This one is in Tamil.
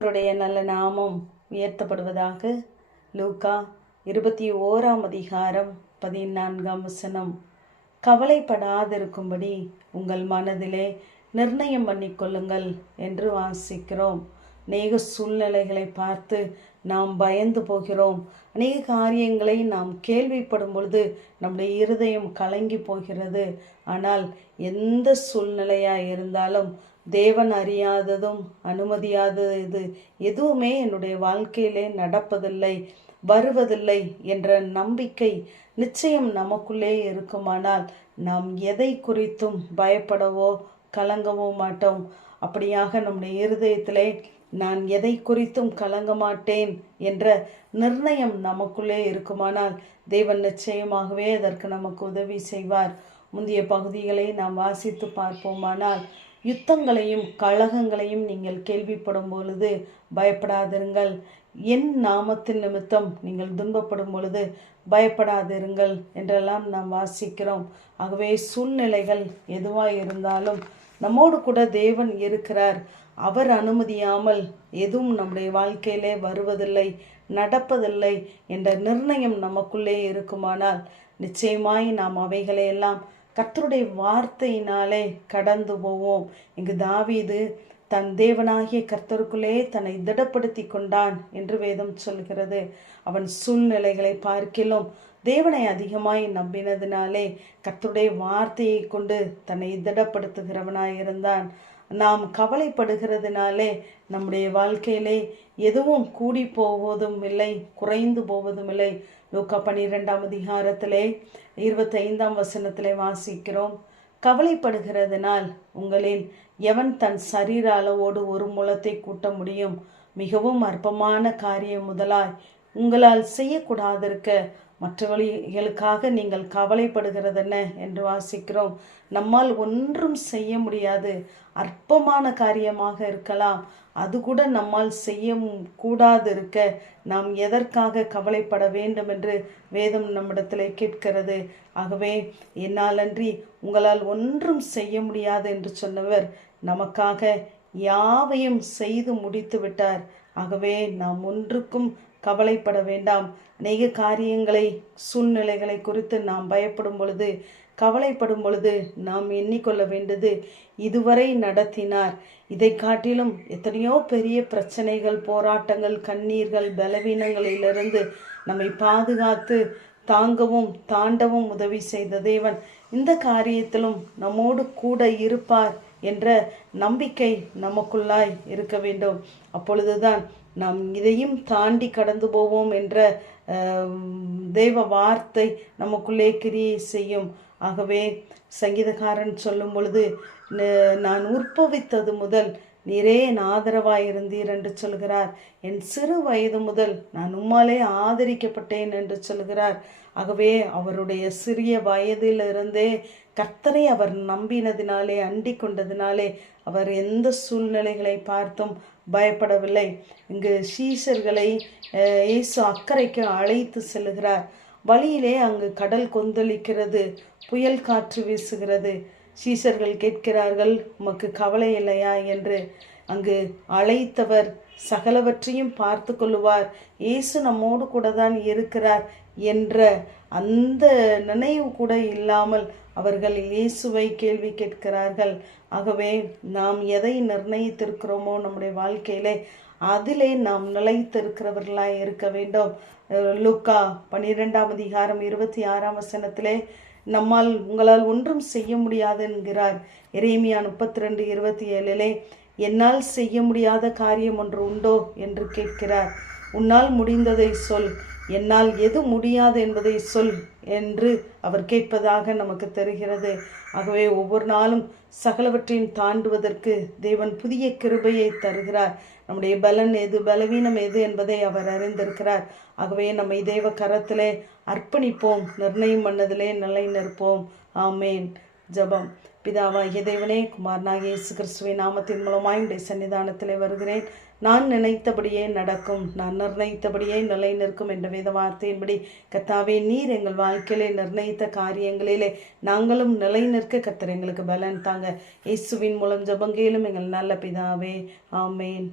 அவருடைய நல்ல நாமம் உயர்த்தப்படுவதாக. லூக்கா 21:14. கவலைப்படாதிருக்கும்படி உங்கள் மனதிலே நிர்ணயம் பண்ணிக்கொள்ளுங்கள் என்று வாசிக்கிறோம். அநேக சூழ்நிலைகளை பார்த்து நாம் பயந்து போகிறோம். அநேக காரியங்களை நாம் கேள்விப்படும் பொழுது நம்முடைய இருதயம் கலங்கி போகிறது. ஆனால் எந்த சூழ்நிலையாக இருந்தாலும் தேவன் அறியாததும் அனுமதியாதது எதுவுமே என்னுடைய வாழ்க்கையிலே நடப்பதில்லை, வருவதில்லை என்ற நம்பிக்கை நிச்சயம் நமக்குள்ளே இருக்குமானால் நாம் எதை குறித்தும் பயப்படவோ கலங்கவோ மாட்டோம். அப்படியாக நம்முடைய இருதயத்திலே நான் எதை குறித்தும் கலங்க மாட்டேன் என்ற நிர்ணயம் நமக்குள்ளே இருக்குமானால் தேவன் நிச்சயமாகவே அதற்கு நமக்கு உதவி செய்வார். முந்தைய பகுதிகளை நாம் வாசித்து பார்ப்போமானால், யுத்தங்களையும் கழகங்களையும் நீங்கள் கேள்விப்படும் பொழுது பயப்படாதிருங்கள், என் நாமத்தின் நிமித்தம் நீங்கள் துன்பப்படும் பொழுது பயப்படாதிருங்கள் என்றெல்லாம் நாம் வாசிக்கிறோம். ஆகவே சூழ்நிலைகள் எதுவாக இருந்தாலும் நம்மோடு கூட தேவன் இருக்கிறார். அவர் அனுமதியாமல் எதுவும் நம்முடைய வாழ்க்கையிலே வருவதில்லை, நடப்பதில்லை என்ற நிர்ணயம் நமக்குள்ளே இருக்குமானால் நிச்சயமாய் நாம் அவைகளையெல்லாம் கர்த்தருடைய வார்த்தையினாலே கடந்து போவோம். இங்கு தாவீது தன் தேவனாகிய கர்த்தருக்குள்ளே தன்னை திடப்படுத்தி கொண்டான் என்று வேதம் சொல்கிறது. அவன் சூழ்நிலைகளை பார்க்கிலும் தேவனை அதிகமாய் நம்பினதினாலே கர்த்தருடைய வார்த்தையை கொண்டு தன்னை திடப்படுத்துகிறவனாய் இருந்தான். நாம் கவலைப்படுகிறதுனாலே நம்முடைய வாழ்க்கையிலே எதுவும் கூடி போவதும் இல்லை, குறைந்து போவதும் இல்லை. லூக்கா 12:25 வாசிக்கிறோம். கவலைப்படுகிறதுனால் உங்களில் எவன் தன் சரீர அளவோடு ஒரு முழத்தை கூட்ட முடியும்? மிகவும் அற்பமான காரியம் முதலாய் உங்களால் செய்யக்கூடாதிருக்க மற்றவர்களுக்காக நீங்கள் கவலைப்படுகிறது என்ன என்று வாசிக்கிறோம். நம்மால் ஒன்றும் செய்ய முடியாது. அற்பமான காரியமாக இருக்கலாம், அது கூட நம்மால் செய்ய கூடாது இருக்க நாம் எதற்காக கவலைப்பட வேண்டும் என்று வேதம் நம்மிடத்தில் கேட்கிறது. ஆகவே என்னாலன்றி உங்களால் ஒன்றும் செய்ய முடியாது என்று சொன்னவர் நமக்காக யாவையும் செய்து முடித்து விட்டார். ஆகவே நாம் ஒன்றுக்கும் கவலைப்பட வேண்டாம். அநேக காரியங்களை, சூழ்நிலைகளை குறித்து நாம் பயப்படும் பொழுது, கவலைப்படும் பொழுது நாம் எண்ணிக்கொள்ள வேண்டியது, இதுவரை நடத்தினார், இதை காட்டிலும் எத்தனையோ பெரிய பிரச்சனைகள், போராட்டங்கள், கண்ணீர்கள், பலவீனங்களிலிருந்து நம்மை பாதுகாத்து தாங்கவும் தாண்டவும் உதவி செய்த தேவன் இந்த காரியத்திலும் நம்மோடு கூட இருப்பார் என்ற நம்பிக்கை நமக்குள்ளாய் இருக்க வேண்டும். அப்பொழுதுதான் நாம் இதையும் தாண்டி கடந்து போவோம் என்ற தேவ வார்த்தை நமக்குள்ளே கிரியை செய்யும். ஆகவே சங்கீதக்காரன் சொல்லும் பொழுது, நான் உற்பவித்தது முதல் நீரே என் ஆதரவாயிருந்தீர் என்று சொல்கிறார். என் சிறு வயது முதல் நான் உம்மாலே ஆதரிக்கப்பட்டேன் என்று சொல்கிறார். ஆகவே அவருடைய சிறிய வயதிலிருந்தே கர்த்தரை அவர் நம்பினதினாலே, அண்டி கொண்டதினாலே அவர் எந்த சூழ்நிலைகளை பார்த்தும் பயப்படவில்லை. இங்கு சீஷர்களை இயேசு அக்கறைக்கு அழைத்து செல்கிறார். வழியிலே அங்கு கடல் கொந்தளிக்கிறது, புயல் காற்று வீசுகிறது. சீஷர்கள் கேட்கிறார்கள், உமக்கு கவலை இல்லையா என்று. அங்கு அழைத்தவர் சகலவற்றையும் பார்த்து கொள்ளுவார், இயேசு நம்மோடு கூட தான் இருக்கிறார் என்ற அந்த நினைவு கூட இல்லாமல் அவர்கள் இயேசுவை கேள்வி கேட்கிறார்கள். ஆகவே நாம் எதை நிர்ணயித்திருக்கிறோமோ நம்முடைய வாழ்க்கையிலே அதிலே நாம் நிலைத்திருக்கிறவர்களாய் இருக்க வேண்டும். லூக்கா 12:26 நம்மால் உங்களால் ஒன்றும் செய்ய முடியாது என்கிறார். எரேமியா 32:27 என்னால் செய்ய முடியாத காரியம் ஒன்று உண்டோ என்று கேட்கிறார். உன்னால் முடிந்ததை சொல், என்னால் எது முடியாது என்பதை சொல் என்று அவர் கேட்பதாக நமக்கு தெரிகிறது. ஆகவே ஒவ்வொரு நாளும் சகலவற்றையும் தாண்டுவதற்கு தேவன் புதிய கிருபையை தருகிறார். நம்முடைய பலன் எது, பலவீனம் எது என்பதை அவர் அறிந்திருக்கிறார். ஆகவே நம்மை தேவ கரத்திலே அர்ப்பணிப்போம், நிர்ணயம் பண்ணதிலே நிலை நிற்போம். ஆமேன். ஜெபம். பிதாவாகிய தேவனே, குமாரனாகிய இயேசு கிறிஸ்துவின் நாமத்தின் மூலமாய் உடைய சன்னிதானத்திலே வருகிறேன். நான் நினைத்தபடியே நடக்கும், நான் நிர்ணயித்தபடியே நிலை நிற்கும் என்ற வேத வார்த்தையின்படி கர்த்தாவே, நீர் எங்கள் வாழ்க்கையிலே நிர்ணயித்த காரியங்களிலே நாங்களும் நிலை நிற்க கர்த்தர் எங்களுக்கு பலன் தாங்க. இயேசுவின் மூலம் ஜெபங்கேலும் எங்கள் நல்ல பிதாவே. ஆமேன்.